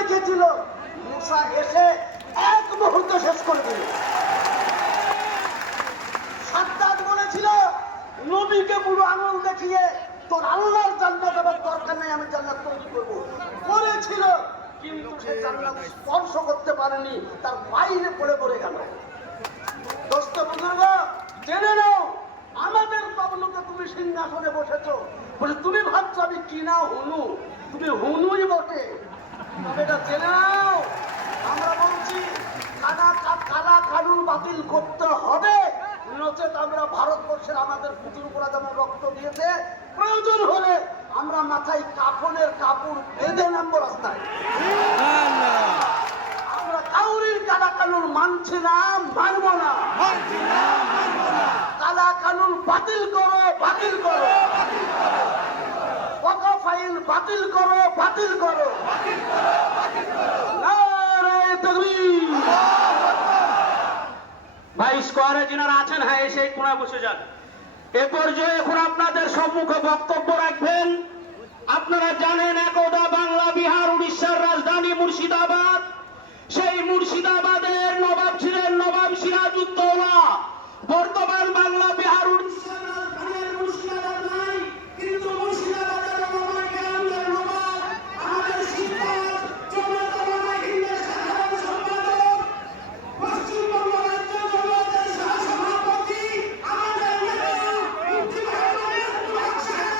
রেখেছিল, মুসা এসে এক মুহূর্তে শেষ করে দিল। সাদ্দাত বলেছিল নবীকে বুড়ো আঙুল দেখিয়ে তোর আল্লাহর জান্নাত আমার দরকার নেই, আমি জান্নাত তৈরি করবো করেছিল, কিন্তু সে জান্নাত স্পর্শ করতে পারেনি, তার বাইরে পড়ে গেল। দোস্ত বুজুর্গ জেনে নাও, আমাদের বাবলুকে তুমি সিংহাসনে বসেছো বলে তুমি ভাবছো আমি কিনা হুনু, তুমি হুনুই বটে। তবে এটা জেনে নাও, আমরা বলছি কালা কানুন বাতিল করতে হবে, নচেত আমরা ভারতবর্ষের আমাদের পুতুলগুলা যেমন রক্ত দিয়েছে, প্রয়োজন হলে আমরা মাথায় কাফনের কাপড় বেঁধে নামবো রাস্তায়। আমরা কাউরির কালা কানুন মানছি না, মানব না। কালা কানুন বাতিল করো, বাতিল করো, ওয়াকফ আইন বাতিল করো, বাতিল করো। নারায়ে তাকবীর। ভাই স্কোয়ারে যিনারা আছেন, হ্যাঁ এসে কোনায় বসে যান। এ পর্যায়ে এখন আপনাদের সম্মুখে বক্তব্য রাখবেন। আপনারা জানেন একদা বাংলা বিহার উড়িষ্যার রাজধানী মুর্শিদাবাদ, সেই মুর্শিদাবাদের নবাব ছিলেন নবাব সিরাজউদ্দৌলা। বর্তমান বাংলা বিহার উড়িষ্যার রাজধানীর মুর্শিদাবাদ নাই, কিন্তু মুর্শিদাবাদের নবাব আমাদের সিরাজ জমাতওয়ালা হিন্দের সাধারণ সম্পাদক, পশ্চিমবঙ্গ রাজ্য জমাতের সহসভাপতি আমাদের নেতা মুফতি মোহাম্মদ হক সাহেব।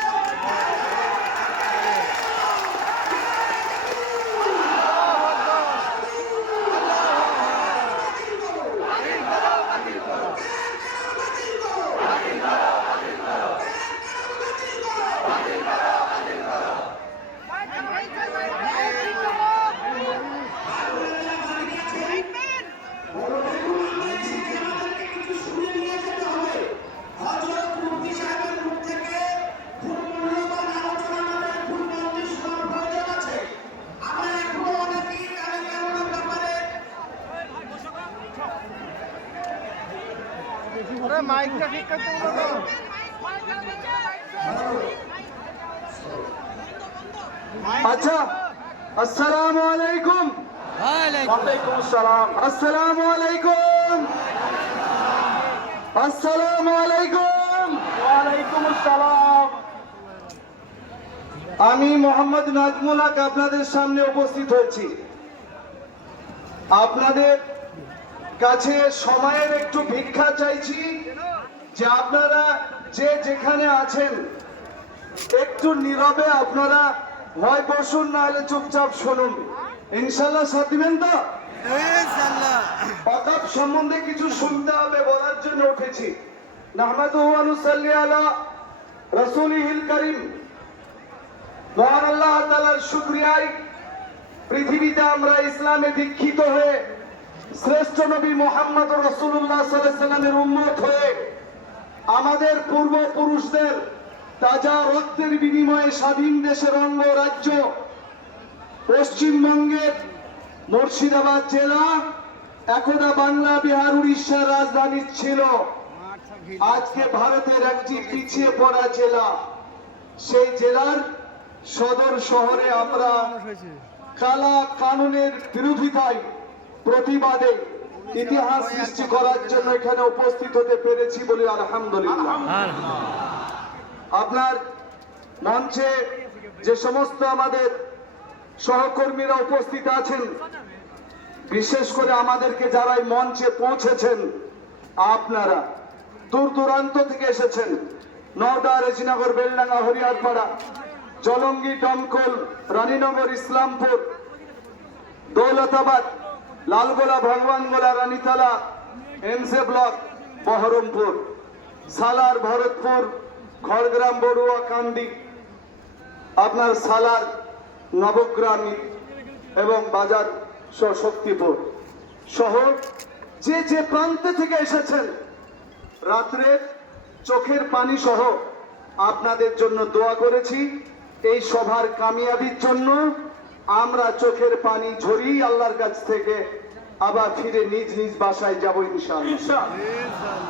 মাইকটা ঠিক করতে বলো। আচ্ছা, আসসালামু আলাইকুম। ওয়ালাইকুম আসসালাম। আসসালামু আলাইকুম। আসসালামু আলাইকুম। ওয়ালাইকুম আসসালাম। আমি মোহাম্মদ নাজমুল হক আপনাদের সামনে উপস্থিত হয়েছি। আপনাদের কাছে সময়ের একটু ভিক্ষা চাইছি, যে আপনারা যে যেখানে আছেন একটু নীরবে আপনারা হয় বসুন, না হলে চুপচাপ শুনুন। ইনশাল্লাহ সাথ দিবেন তো? ওয়াকফ সম্বন্ধে কিছু শুনতে হবে, বলার জন্য উঠেছি। নাহমাদুহু ওয়া নুসাল্লি আলা রাসূলিহিল কারীম। মহান আল্লাহ তাআলার শুকরিয়ায় পৃথিবীতে আমরা ইসলামে দীক্ষিত হয়ে শ্রেষ্ঠ নবী মুহাম্মদ রাসূলুল্লাহ সাল্লাল্লাহু আলাইহি ওয়াসাল্লামের উম্মত হয়ে আমাদের পূর্বপুরুষদের তাজা রক্তের বিনিময়ে স্বাধীন দেশের অঙ্গরাজ্য পশ্চিমবঙ্গের মুর্শিদাবাদ জেলা একদা বাংলা বিহার উড়িষ্যার রাজধানী ছিল। আজকে ভারতের একটি পিছিয়ে পড়া জেলা। সেই জেলার সদর শহরে আমরা কালা কানুনের বিরোধিতায়, প্রতিবাদে ইতিহাস সৃষ্টি করার জন্য এখানে উপস্থিত হতে পেরেছি বলে আলহামদুলিল্লাহ। আপনার মঞ্চে যে সমস্ত আমাদের সহকর্মীরা উপস্থিত আছেন, বিশেষ করে আমাদেরকে যারা এই মঞ্চে পৌঁছেছেন, আপনারা দূর দূরান্ত থেকে এসেছেন। নওদা, রেজিনগর, বেলডাঙ্গা, হরিয়ারপাড়া, জলঙ্গি, দমকল, রানীনগর, ইসলামপুর, দৌলতাবাদ, লালগোলা, ভগবানগোলা, রানীতলা, এমসে ব্লক, বহরমপুর, সালার, ভরতপুর, খড়গ্রাম, বড়ুয়া, কান্দি, আপনার সালার, নবগ্রামী এবং বাজার শক্তিপুর সহ যে যে প্রান্তে থেকে এসেছেন, রাত্রে চোখের পানি সহ আপনাদের জন্য দোয়া করেছি। এই সভার কামিয়াবির জন্য আমরা চোখের পানি ঝরিয়ে আল্লাহর কাছ থেকে আবার ফিরে নিজ নিজ বাসায় যাব ইনশাআল্লাহ।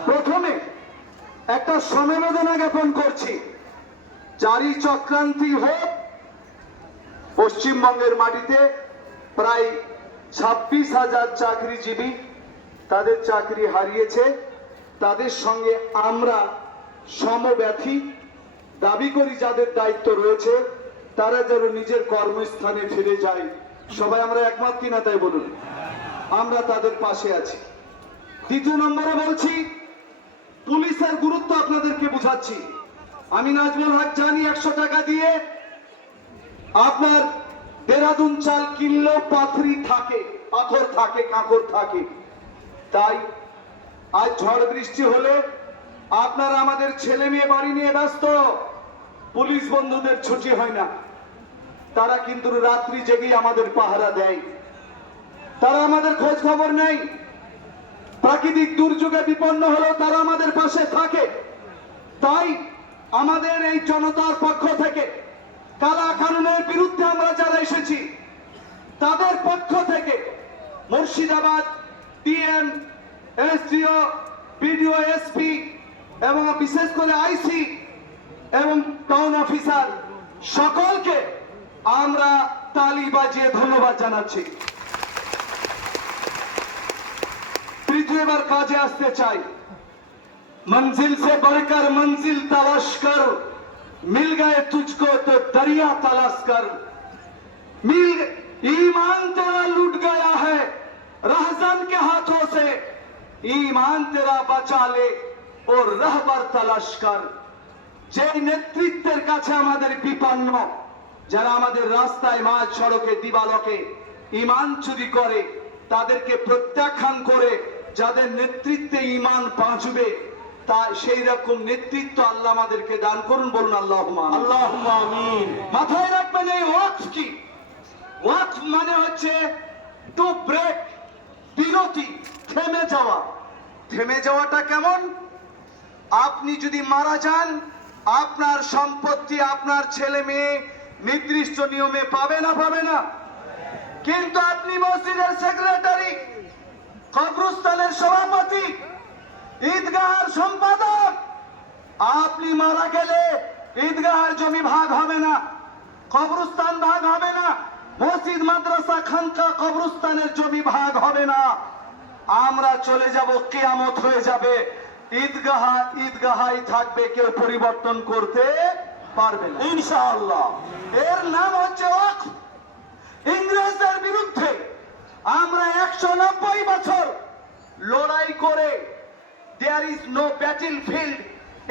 প্রথমে একটা সমবেদনা জ্ঞাপন করছি, জারি চক্রান্তি হোক পশ্চিমবঙ্গের মাটিতে, প্রায় 26,000 চাকরিজীবী তাদের চাকরি হারিয়েছে। তাদের সঙ্গে আমরা সমব্যথী। দাবি করি যাদের দায়িত্ব রয়েছে তারা যেন নিজের কর্মস্থানে ফিরে যায়। সবাই আমরা একমত কিনা তাই বলুন। আমরা তাদের পাশে আছি। দ্বিতীয় নম্বরে বলছি, পুলিশের গুরুত্ব আপনাদেরকে বুঝাচ্ছি। আমি নাজমুল হক জানি 100 টাকা দিয়ে আপনার দেরাদুন চাল কিনলেও পাথরি থাকে, পাথর থাকে, কাঁকর থাকে। তাই আজ ঝড় বৃষ্টি হলে আপনারা আমাদের ছেলে মেয়ে বাড়ি নিয়ে ব্যস্ত, পুলিশ বন্ধুদের ছুটি হয় না। তারা কিন্তু রাত্রি জেগেই আমাদের পাহারা দেয়। তারা আমাদের খোঁজ খবর নেই। প্রাকৃতিক দুর্যোগে বিপন্ন হলেও তারা আমাদের পাশে থাকে। তাই আমাদের এই জনতার পক্ষ থেকে কালা কানুনের বিরুদ্ধে আমরা যারা এসেছি তাদের পক্ষ থেকে Murshidabad DM, SDO, BDO, SP এবং বিশেষ করে আইসি এবং টাউন অফিসার সকলকে আমরা তালি বাজিয়ে ধন্যবাদ জানাচ্ছি। তৃতীয় এবার কাজে আসতে চাই। मंजिल से बढ़कर मंजिल तलाश कर, मिल गए तुझको तो दरिया तलाश कर, मिल ईमान तेरा लूट गया है रहजन के हाथों से, ईमान तेरा बचा ले और रहबर तलाश कर। যে নেতৃত্বের কাছে আমাদের বিপন্ন, যারা আমাদের রাস্তায় মাঝ সড়কে দিবালকে ঈমান চুরি করে, তাদেরকে প্রত্যাখ্যান করে যাদের নেতৃত্বে ঈমান বাঁচবে, তা সেই রকম নেতৃত্ব আল্লাহ আমাদেরকে দান করুন। বলুন আল্লাহুম্মা আমিন। আল্লাহুম্মা আমিন। মাথায় রাখবেন এই ওয়াকফ কি? ওয়াকফ মানে হচ্ছে টু ব্রেক, বিরতি, থেমে যাওয়া। থেমে যাওয়াটা কেমন? আপনি যদি মারা যান, আপনার সম্পত্তি আপনার ছেলে মেয়ে নির্দিষ্ট নিয়মে পাবে না, পাবে না। কিন্তু আপনি মসজিদের সেক্রেটারি, কবরস্থানের সভাপতি, ঈদগাহের সম্পাদক, আপনি মারা গেলে ঈদগাহের জমি ভাগ হবে না, কবরস্থান ভাগ হবে না, মসজিদ, মাদ্রাসা, খানকা, কবরস্থানের জমি ভাগ হবে না। আমরা চলে যাব, কিয়ামত হয়ে যাবে, ঈদগাহাই থাকবে, কেউ পরিবর্তন করতে পারবে না ইনশাআল্লাহ। এর নাম হচ্ছে ওয়াকফ। ইংরেজদের বিরুদ্ধে আমরা 190 বছর লড়াই করে, there is no battlefield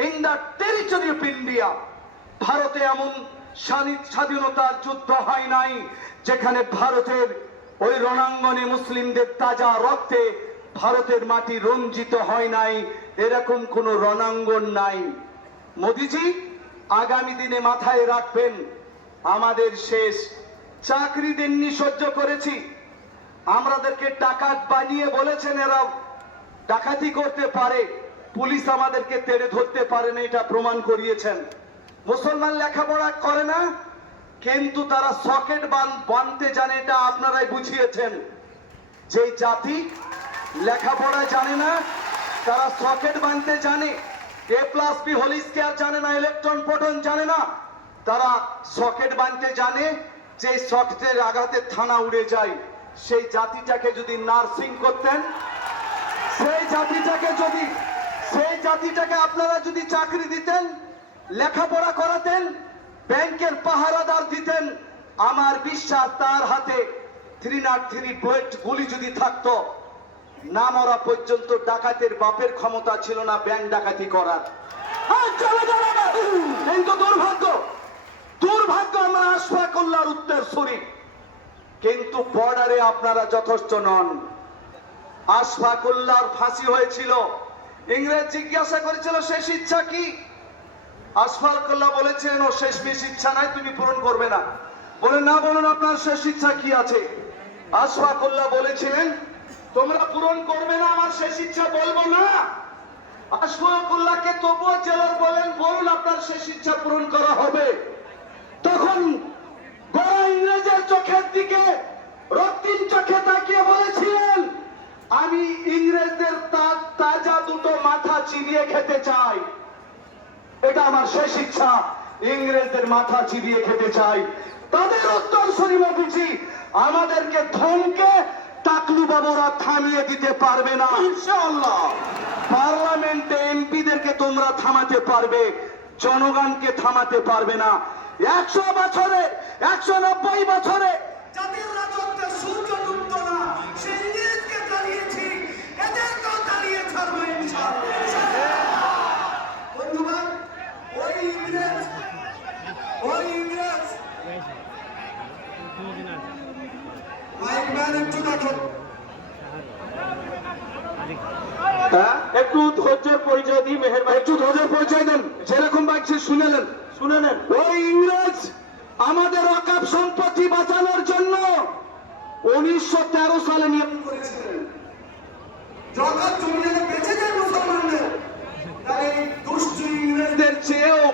in the territory of India, ভারতে এমন স্বাধীনতার যুদ্ধ হয় নাই যেখানে ভারতের ওই রণাঙ্গনে মুসলিমদের তাজা রক্তে ভারতের মাটি রঞ্জিত হয় নাই। এরকম কোন রণাঙ্গন নাই। মোদিজি, আগামী দিনে মাথায় রাখবেন, আমাদের শেষ। চাকরি দেননি, সহ্য করেছি। আমাদেরকে ডাকাত বানিয়ে বলেছেন এরা ডাকাতি করতে পারে, পুলিশ আমাদেরকে তেড়ে ধরতে পারে না, এটা প্রমাণ করিয়েছেন। মুসলমান লেখাপড়া করে না, কিন্তু তারা সকেট বানতে জানে, এটা আপনারাই বুঝিয়েছেন। যে জাতি লেখাপড়া জানে না, তারা সকেট বানতে জানে, A+B হোল স্কয়ার জানে না, ইলেকট্রন প্রোটন জানে না, তারা সকেট বানতে জানে। যে সকেটের আঘাতে থানা উড়ে যায়, সেই জাতিটাকে যদি নার্সিং করতেন, সেই জাতিটাকে আপনারা যদি চাকরি দিতেন, লেখাপড়া করাতেন, ব্যাংকের পাহারাদার দিতেন, আমার বিশ্বাস তার হাতে 303 বুলেট গুলি যদি থাকতো, না মরা পর্যন্ত ডাকাতের বাপের ক্ষমতা ছিল না ব্যাংক ডাকাতি করার। কিন্তু দুর্ভাগ্য আমরা আশফাকুল্লাহর উত্তরসূরি, কিন্তু বর্ডারে আপনারা যথেষ্ট নন। আশফাকুল্লাহর ফাঁসি হয়েছিল, ইংরেজ জিজ্ঞাসা করেছিল শেষ ইচ্ছা কি? আশফাকুল্লাহ বলেছেন ও শেষ ইচ্ছা নাই, তুমি পূরণ করবে না। বলে না, বলুন আপনার শেষ ইচ্ছা কি আছে? আশফাকুল্লাহ বলেছিলেন তোমরা পূরণ করবে না, আমার শেষ ইচ্ছা বলবো না। আশফাকুল্লাহকে তবুও জেলার বলেন, বলুন আপনার শেষ ইচ্ছা পূরণ করা হবে। তখন গোরা ইংরেজের চোখের দিকে রক্তিম চোখে তাকিয়ে বলেছিলেন, আমি ইংরেজদের তাজা দুটো মাথা চিবিয়ে খেতে চাই, এটা আমার শেষ ইচ্ছা, ইংরেজদের মাথা চিবিয়ে খেতে চাই। তাদের উত্তরসূরি মোদিজি আমাদেরকে ধমকে টাকলু বাবুরা থামিয়ে দিতে পারবে না ইনশাআল্লাহ। পার্লামেন্টে এমপিদেরকে তোমরা থামাতে পারবে, জনগণকে থামাতে পারবে না। 100 বছরে 190 বছরে যাদের রাজত্বে সূর্য ডুবতো না, সেই ইংরেজকে তাড়িয়েছি, এদেরকেও তাড়িয়ে ছাড়বো ইনশাআল্লাহ। বন্ধুগণ, ওই ইংরেজ মাইক ম্যান একটু দেখেন। হ্যাঁ, একটু ধৈর্যের পরিচয় দিই মেহেরবানি। একটু ধৈর্যের পরিচয় দেন, যেরকম বাগছে শুনেলেন। শুনে নেন। ওই ইংরেজ আমাদের ওয়াকফ সম্পত্তি বাঁচানোর জন্য 1913 সালে নিয়ম করেছিলেন। যখন জমিদারে বেঁচে যায় মুসলমানদের, তাই এই দুষ্ট ইংরেজদের চেয়েও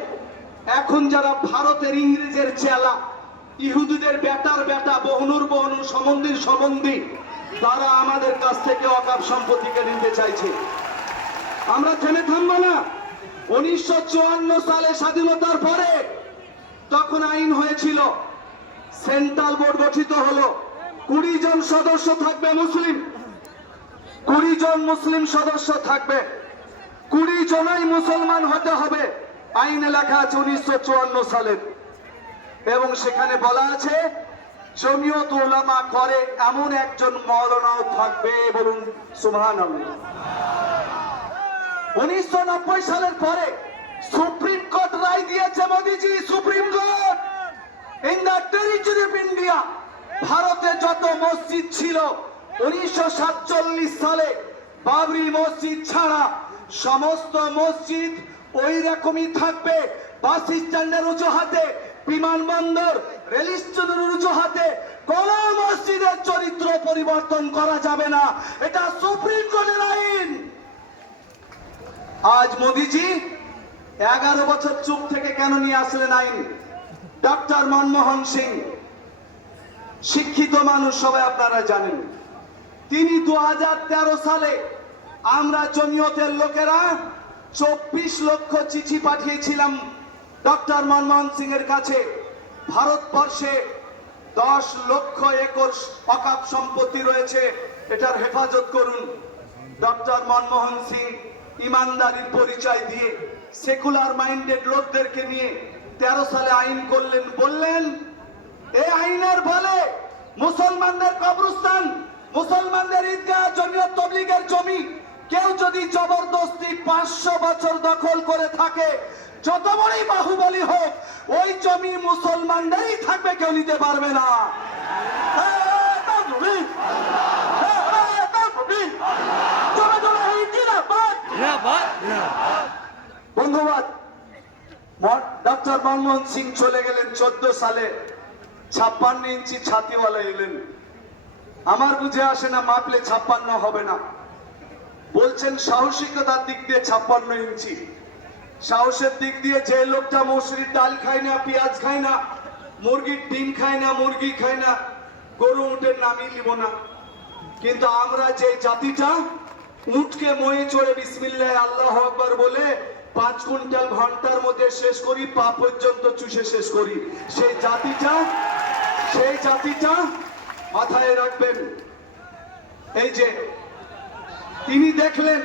এখন যারা ভারতের ইংরেজের চেলা, ইহুদিদের বেটার বেটা, বহনুর সম্বন্ধী, তারা আমাদের কাছ থেকে ওয়াকফ সম্পত্তিকে নিতে চাইছে। আমরা থেমে থামবো না। 1954 সালে স্বাধীনতার পরে তখন আইন হয়েছিল, সেন্ট্রাল বোর্ড গঠিত হলো, 20 জন সদস্য থাকবে মুসলিম, 20 জন মুসলিম সদস্য থাকবে, 20 জনই মুসলমান হতে হবে। আইনে লেখা আছে 1954 সালের, এবং সেখানে বলা আছে জমিয়ত উলামা করে এমন একজন মওলানাও থাকবে। বলুন সুবহানাল্লাহ। 1990 সালের পরে সুপ্রিম কোর্ট রায় দিয়েছে, মোদিজি, supreme court, in the territory of India, ভারতে যত মসজিদ ছিল 1947 সালে বাবরি মসজিদ ছাড়া সমস্ত মসজিদ ওই রকমই থাকবে। বাস স্ট্যান্ডের অজুহাতে, বিমানবন্দর, রেল স্টেশনের অজুহাতে কোন মসজিদের চরিত্র পরিবর্তন করা যাবে না। এটা সুপ্রিম কোর্টের আইন। আজ মোদিজি 11 বছর চুপ থেকে কেন নিয়ে আসলেন আইন? ডক্টর মনমোহন সিং, শিক্ষিত মানুষ, সবাই আপনারা জানেন, তিনি 2013 সালে আমরা জমিয়তের লোকেরা 24 লক্ষ চিঠি পাঠিয়েছিলাম ডক্টর মনমোহন সিং এর কাছে। ভারতবর্ষে 10 লক্ষ একর ওয়াকফ সম্পত্তি রয়েছে, এটার হেফাজত করুন। ডক্টর মনমোহন সিং ইমানদারির পরিচয় দিয়ে সেকুলার মাইন্ডেড লোকদেরকে নিয়ে 13 সালে আইন করলেন। বললেন এই আইনের বলে মুসলমানদের কবরস্থান, মুসলমানদের ঈদগাহ, জমিয়ত তবলিগের জমি কেউ যদি জবরদস্তি 500 বছর দখল করে থাকে, যত বড়ই বাহুবলী হোক, ওই জমি মুসলমানদেরই থাকবে, কেউ নিতে পারবে না। বন্ধুবাদ, ডক্টর মনমোহন সিং চলে গেলেন 14 সালে, 56 ইঞ্চি ছাতিওয়ালা এলেন। আমার বুঝে আসে না, মাপলে 56 হবে না। বলছেন সাহসিকতার দিক দিয়ে 56 ইঞ্চি, সাহসের দিক দিয়ে যে লোকটা মসুরির ডাল খায় না, পেঁয়াজ খায় না, মুরগির ডিম খায় না, মুরগি খায় না, গরু উটের নামই নিব না। কিন্তু আমরা যে জাতিটা উটকে ময়ে চড়ে বিসমিল্লাহ আল্লাহু আকবার বলে 5 কুইন্টাল ঘন্টার মধ্যে শেষ করি, পা পর্যন্ত চুষে শেষ করি, সেই জাতিটা মাথায় রাখবেন। এই যে তিনি দেখলেন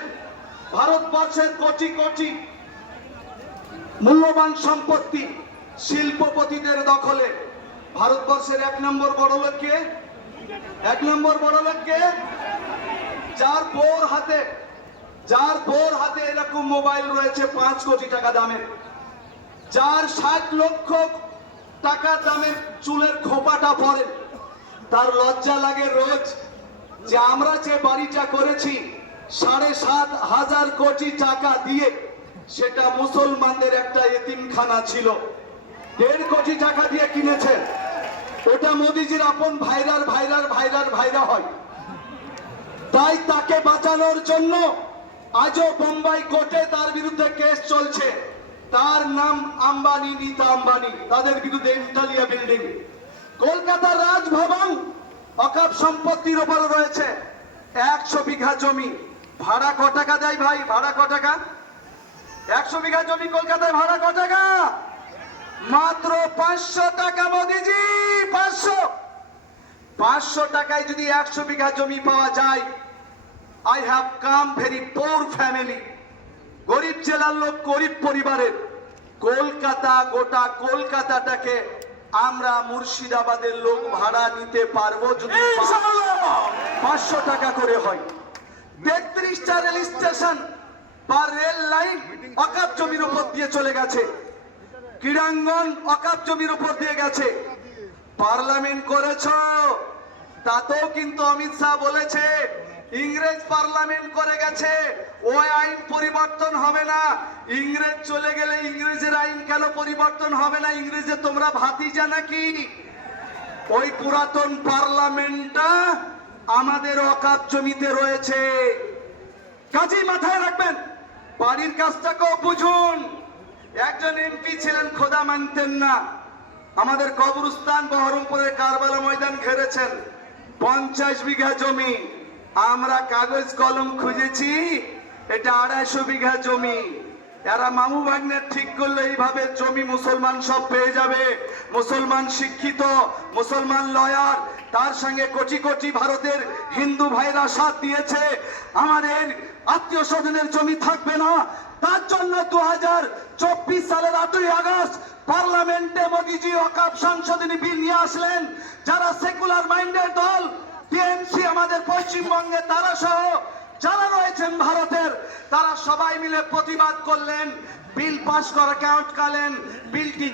ভারতবর্ষের কোটি কোটি মূল্যবান সম্পত্তি শিল্পপতিদের দখলে। ভারতবর্ষের 1 নম্বর বড় লোককে, 1 নম্বর বড় লোককে, যার বোর হাতে এরকম মোবাইল রয়েছে 5 কোটি টাকা দামের, যার 60 লক্ষ টাকা দামের চুলের খোপাটা পরে, তার লজ্জা লাগে রোজ যে আমরা যে বাড়িটা করেছি 7,500 কোটি টাকা দিয়ে, সেটা মুসলমানদের একটা এতিমখানা ছিল, 1.5 কোটি টাকা দিয়ে কিনেছে। ওটা মোদিজির আপন ভাইরা হয়। তাই তাকে বাঁচানোর জন্য আজও বোম্বাই কোর্টে তার বিরুদ্ধে কেস চলছে। তার নাম আম্বানি, নীতা আম্বানি, তাদের বিরুদ্ধে ইন্টালিয়া বিল্ডিং। কলকাতার রাজভবন ওয়াকফ সম্পত্তির উপর রয়েছে 100 বিঘা জমি। ভাড়া ক টাকা দেয় ভাই? ভাড়া ক টাকা? 100 বিঘা জমি কলকাতায় ভাড়া ক টাকা? মাত্র 500 টাকা। মোদিজি 500 500 টাকায় যদি 100 বিঘা জমি পাওয়া যায়, I have come very poor family, গরিব জেলার লোক, গরিব পরিবারের। কলকাতা, গোটা কলকাতাটাকে আমরা মুর্শিদাবাদের লোক ভাড়া নিতে পারবো যদি 500 টাকা করে হয়। 33টা রেল স্টেশন বা রেল লাইন অকাপ জমির উপর দিয়ে চলে গেছে, ক্রীড়াঙ্গন অকাপ জমির উপর দিয়ে গেছে। পার্লামেন্ট করেছ, তাতেও কিন্তু অমিত শাহ বলেছে ইংরেজ পার্লামেন্ট করে গেছে, ওই আইন পরিবর্তন হবে না। ইংরেজ চলে গেলে ইংরেজের আইন কেন পরিবর্তন হবে না? ইংরেজে তোমরা ভাতিজা নাকি? ওই পুরাতন পার্লামেন্টটা আমাদের অকাপ জমিতে রয়েছে। কাজেই মাথায় রাখবেন, বাড়ির কাজটাকেও বুঝুন। একজন এমপি ছিলেন, খোদা মানতেন না, আমাদের কবরস্থান বহরমপুরের কারবালা ময়দান ঘেরেছেন, 50 বিঘা জমি। আমরা কাগজ কলম খুঁজেছি, এটা 250 বিঘা জমি। এরা মামু ভাগ্নের ঠিক করলে এইভাবে জমি মুসলমান সব পেয়ে যাবে। মুসলমান শিক্ষিত, মুসলমান লয়ার, তার সঙ্গে কোটি কোটি ভারতের হিন্দু ভাইরা সাথ দিয়েছে। আমাদের আত্মীয় স্বজনের জমি থাকবে না। তার জন্য 2024 সালের 8ই আগস্ট পার্লামেন্টে মোদীজি ওয়াকফ সংশোধনী বিল নিয়ে আসলেন। যারা সেকুলার মাইন্ডের দল, টিএমসি আমাদের পশ্চিমবঙ্গে, তারা সহ যারা রয়েছেন ভারতের, তারা সবাই মিলে প্রতিবাদ করলেন, বিল পাস করাকে আটকালেন। বিলটি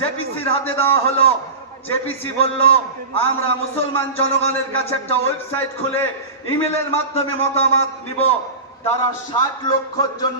জেপিসির হাতে দেওয়া হলো। জেপিসি বলল আমরা মুসলমান জনগণের কাছে একটা ওয়েবসাইট খুলে ইমেলের মাধ্যমে মতামত নিব। তারা 60 লক্ষর জন্য